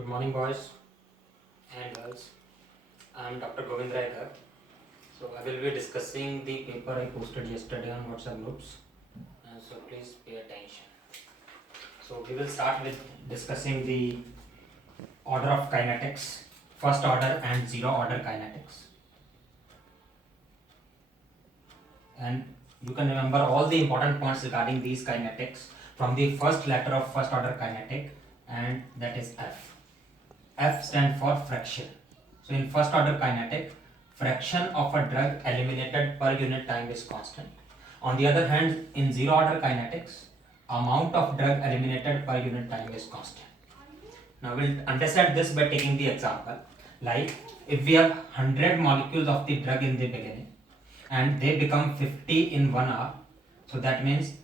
Good morning, boys and girls. I am Dr. Govind Raikar. So I will be discussing the paper I posted yesterday on WhatsApp groups. So please pay attention. So we will start with discussing the order of kinetics, first order and zero order kinetics. And you can remember all the important points regarding these kinetics from the first letter of first order kinetic, and that is F. F stands for fraction. So in first order kinetic, fraction of a drug eliminated per unit time is constant. On the other hand, in zero order kinetics, amount of drug eliminated per unit time is constant. Now we'll understand this by taking the example. Like if we have 100 molecules of the drug in the beginning and they become 50 in 1 hour, so that means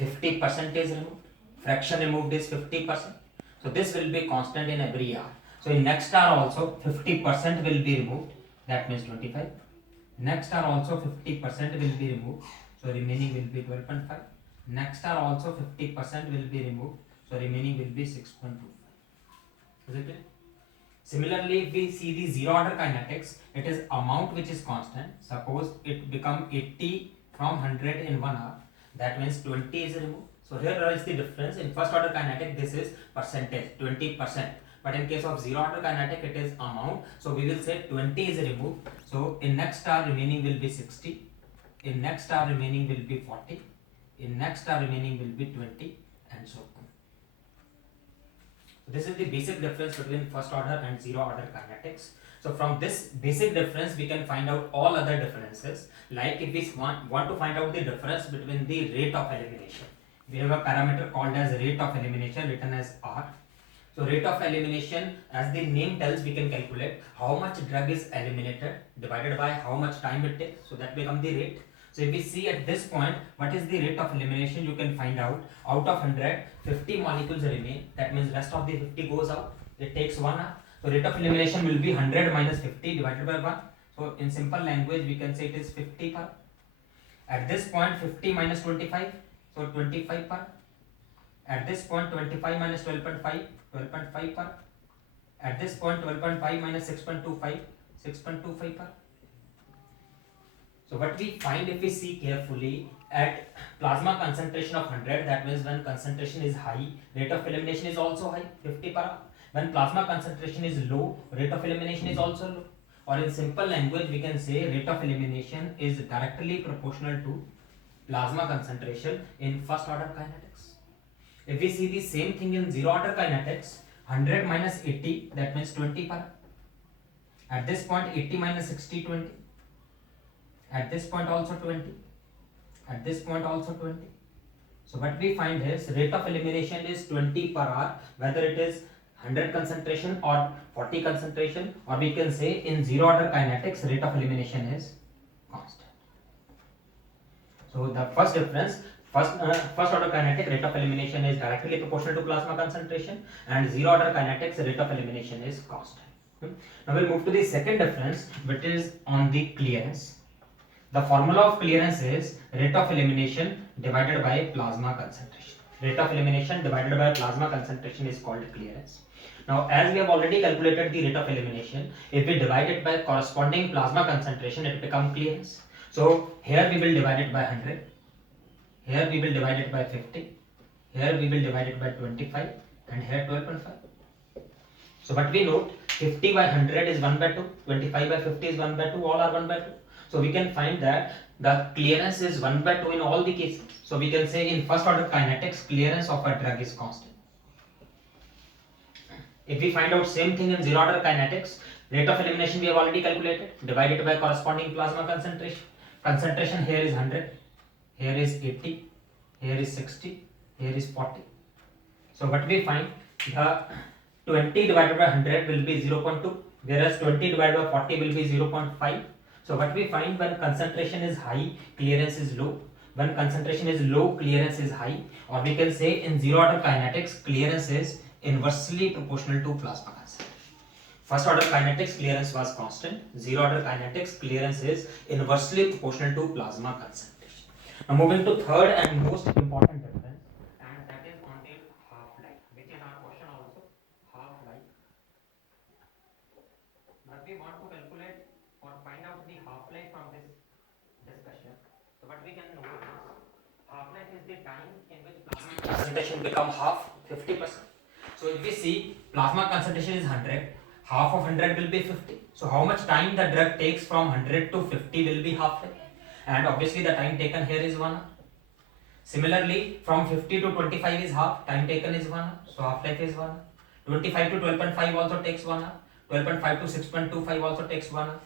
50% is removed. Fraction removed is 50%. So this will be constant in every hour. So in next hour also 50% will be removed. That means 25. Next hour also 50% will be removed. So remaining will be 12.5. Next hour also 50% will be removed. So remaining will be 6.25. Is it clear? Similarly, if we see the zero order kinetics, it is amount which is constant. Suppose it become 80 from 100 in 1 hour. That means 20 is removed. So here is the difference. In first order kinetic, this is percentage, 20%. But in case of zero order kinetic, it is amount. So we will say 20 is removed. So in next hour remaining will be 60. In next hour remaining will be 40. In next hour remaining will be 20, and so on. So this is the basic difference between first order and zero order kinetics. So from this basic difference, we can find out all other differences. Like if we want to find out the difference between the rate of elimination, we have a parameter called as rate of elimination, written as R. So rate of elimination, as the name tells, we can calculate how much drug is eliminated divided by how much time it takes. So that becomes the rate. So if we see at this point, what is the rate of elimination, you can find out of 100, 50 molecules remain. That means rest of the 50 goes out. It takes 1 hour. So rate of elimination will be 100 minus 50 divided by 1. So in simple language, we can say it is 50 per. At this point, 50 minus 25. So 25 per. At this point 25 minus 12.5, 12.5 per. At this point 12.5 minus 6.25, 6.25 per. So what we find, if we see carefully, at plasma concentration of 100, that means when concentration is high, rate of elimination is also high, 50 per hour. When plasma concentration is low, rate of elimination is also low. Or in simple language, we can say rate of elimination is directly proportional to plasma concentration in first order kinetics. If we see the same thing in zero order kinetics, 100 minus 80, that means 20 per. At this point 80 minus 60, 20. At this point also 20. At this point also 20. So what we find is rate of elimination is 20 per hour, whether it is 100 concentration or 40 concentration, or we can say in zero order kinetics rate of elimination is constant. So the first difference, first order kinetic rate of elimination is directly proportional to plasma concentration, and zero order kinetics rate of elimination is constant. Now we'll move to the second difference, which is on the clearance. The formula of clearance is rate of elimination divided by plasma concentration. Rate of elimination divided by plasma concentration is called clearance. Now as we have already calculated the rate of elimination, if we divide it by corresponding plasma concentration, it becomes clearance. So here we will divide it by 100, here we will divide it by 50, here we will divide it by 25, and here 12.5. So what we note, 50 by 100 is 1 by 2, 25 by 50 is 1 by 2, all are 1 by 2. So we can find that the clearance is 1 by 2 in all the cases. So we can say in first order kinetics, clearance of a drug is constant. If we find out same thing in zero order kinetics, rate of elimination we have already calculated, divided by corresponding plasma concentration. Concentration here is 100, here is 80, here is 60, here is 40. So what we find, the 20 divided by 100 will be 0.2, whereas 20 divided by 40 will be 0.5. So what we find, when concentration is high, clearance is low. When concentration is low, clearance is high. Or we can say in zero order kinetics, clearance is inversely proportional to plasma concentration. First order kinetics, clearance was constant. Zero order kinetics, clearance is inversely proportional to plasma concentration. Now moving to third and most important difference, and that is on the half-life, which is our question also. want to calculate or find out the half-life from this discussion, so what we can know is half-life is the time in which plasma concentration become half, 50%. So if we see plasma concentration is 100, half of 100 will be 50. So how much time the drug takes from 100 to 50 will be half-life, and obviously the time taken here is 1 hour. Similarly, from 50 to 25 is half, time taken is 1 hour, so half-life is 1 hour. 25 to 12.5 also takes 1 hour. 12.5 to 6.25 also takes 1 hour.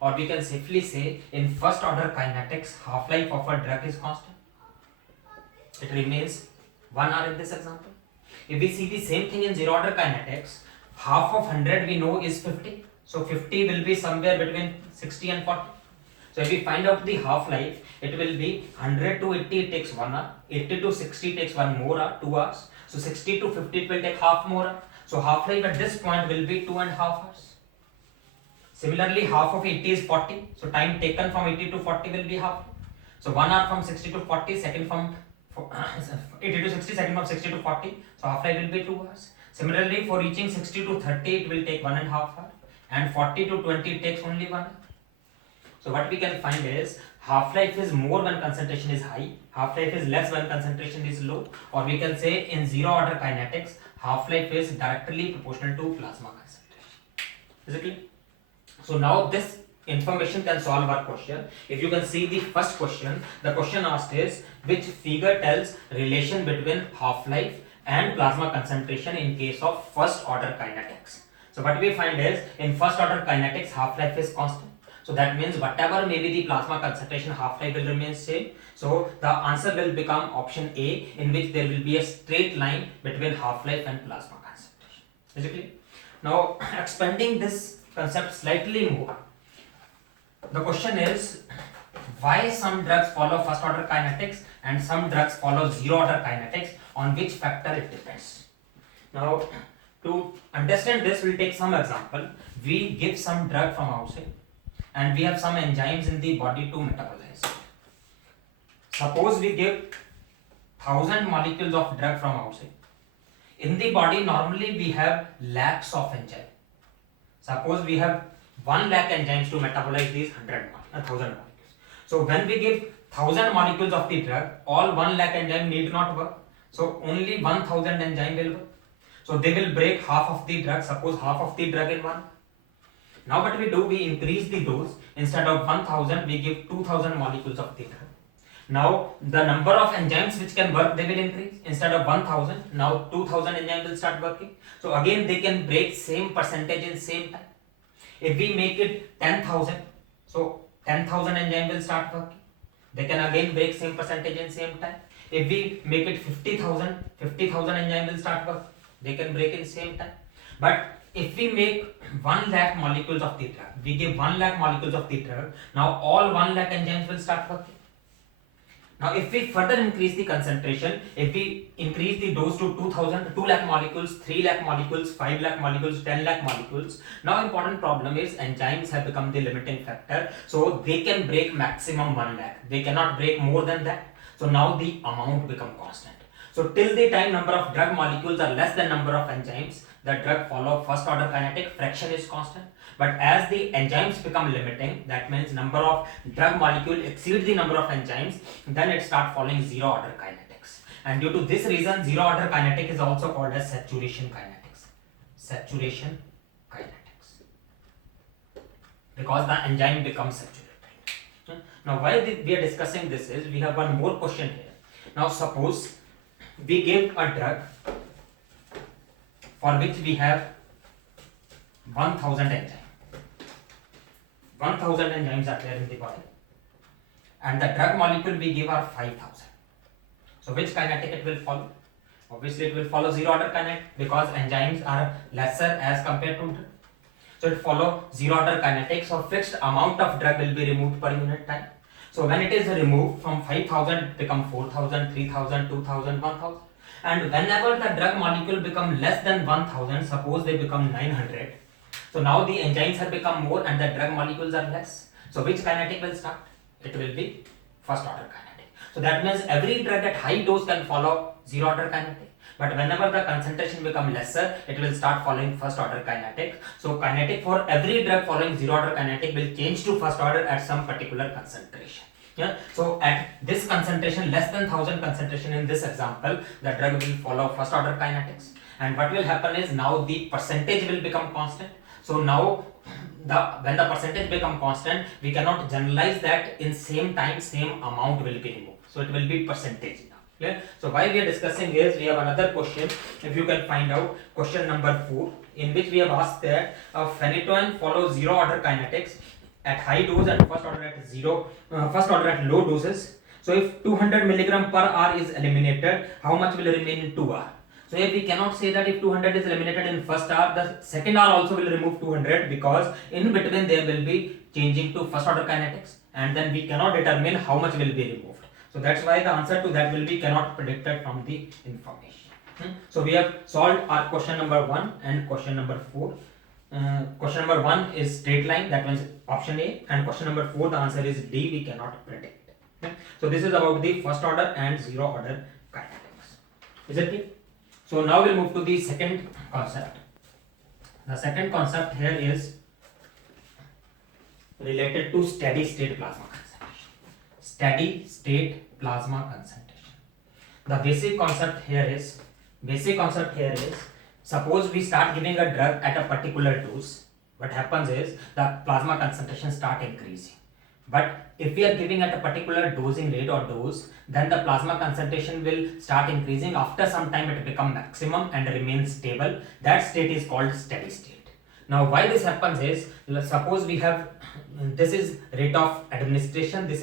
Or we can safely say in first order kinetics, half-life of a drug is constant. It remains 1 hour in this example. If we see the same thing in zero order kinetics, half of 100 we know is 50. So 50 will be somewhere between 60 and 40. So if we find out the half-life, it will be 100 to 80 it takes 1 hour, 80 to 60 takes 1 more hour, 2 hours. So 60 to 50 it will take half more hour. So half-life at this point will be 2.5 hours. Similarly, half of 80 is 40. So time taken from 80 to 40 will be half. So 1 hour from 60 to 40, second from 80 to 60, second from 60 to 40. So half-life will be 2 hours. Similarly, for reaching 60 to 30, it will take 1.5 hour. And 40 to 20 it takes only 1 hour. So what we can find is half-life is more when concentration is high, half-life is less when concentration is low, or we can say in zero order kinetics, half-life is directly proportional to plasma concentration. Is it clear? So now this information can solve our question. If you can see the first question, the question asked is which figure tells relation between half-life and plasma concentration in case of first order kinetics. So what we find is in first order kinetics, half-life is constant. So that means whatever may be the plasma concentration, half-life will remain same. So the answer will become option A, in which there will be a straight line between half-life and plasma concentration. Is it clear? Now expanding this concept slightly more, the question is why some drugs follow first order kinetics and some drugs follow zero order kinetics, on which factor it depends. Now to understand this, we'll take some example. We give some drug from outside and we have some enzymes in the body to metabolize. Suppose we give 1000 molecules of drug from outside. In the body normally we have lakhs of enzymes. Suppose we have 1 lakh enzymes to metabolize these 1000 molecules. So when we give 1000 molecules of the drug, all 1 lakh enzyme need not work. So only 1000 enzyme will work. So they will break half of the drug, suppose half of the drug in one. Now what we do, we increase the dose. Instead of 1000, we give 2000 molecules of the drug. Now the number of enzymes which can work, they will increase. Instead of 1000, now 2000 enzymes will start working. So again they can break same percentage in same time. If we make it 10,000, so 10,000 enzymes will start working. They can again break same percentage in same time. If we make it 50,000, 50,000 enzymes will start working. They can break in same time. But if we make 1 lakh molecules of the drug, we give 1 lakh molecules of the drug, now all 1 lakh enzymes will start working. Now if we further increase the concentration, if we increase the dose to 2 lakh molecules, 3 lakh molecules, 5 lakh molecules, 10 lakh molecules, now important problem is enzymes have become the limiting factor. So they can break maximum 1 lakh. They cannot break more than that. So now the amount become constant. So till the time number of drug molecules are less than number of enzymes, the drug follow first order kinetic, fraction is constant. But as the enzymes become limiting, that means number of drug molecule exceed the number of enzymes, then it start following zero order kinetics. And due to this reason, zero order kinetic is also called as saturation kinetics. Saturation kinetics. Because the enzyme becomes saturated. Now why we are discussing this is, we have one more question here. Now suppose we give a drug for which we have 1000 enzymes. 1000 enzymes are there in the body, and the drug molecule we give are 5000. So which kinetic it will follow? Obviously it will follow zero order kinetic, because enzymes are lesser as compared to drug. So it follow zero order kinetics, or fixed amount of drug will be removed per unit time. So when it is removed from 5000, it become 4000, 3000, 2000, 1000. And whenever the drug molecule become less than 1000, suppose they become 900. So now the enzymes have become more and the drug molecules are less. So which kinetic will start? It will be first order kinetic. So that means every drug at high dose can follow zero order kinetic. but whenever the concentration become lesser, it will start following first order kinetic. So kinetic for every drug following zero order kinetic will change to first order at some particular concentration. Yeah, so at this concentration, less than 1000 concentration in this example, the drug will follow first order kinetics, and what will happen is now the percentage will become constant. So now when the percentage become constant, we cannot generalize that in same time same amount will be removed, so it will be percentage now. Clear? So why we are discussing is, we have another question, if you can find out, question number 4, in which we have asked that phenytoin follows zero order kinetics at high dose and first order at low doses. So if 200 milligram per hour is eliminated, how much will remain in 2 hour? So here we cannot say that if 200 is eliminated in first hour, the second hour also will remove 200, because in between there will be changing to first order kinetics, and then we cannot determine how much will be removed. So that's why the answer to that will be cannot predicted from the information. So we have solved our question number 1 and question number 4. Question number 1 is straight line, that means option A, and question number 4 the answer is D, we cannot predict. Okay? So this is about the first order and zero order kinetics. Is it clear? So now we'll move to the second concept. The second concept here is related to steady state plasma concentration. Steady state plasma concentration. The basic concept here is, suppose we start giving a drug at a particular dose. What happens is the plasma concentration start increasing. But if we are giving at a particular dosing rate or dose, then the plasma concentration will start increasing. After some time it become maximum and remain stable. That state is called steady state. Now why this happens is, suppose we have, this is rate of administration, this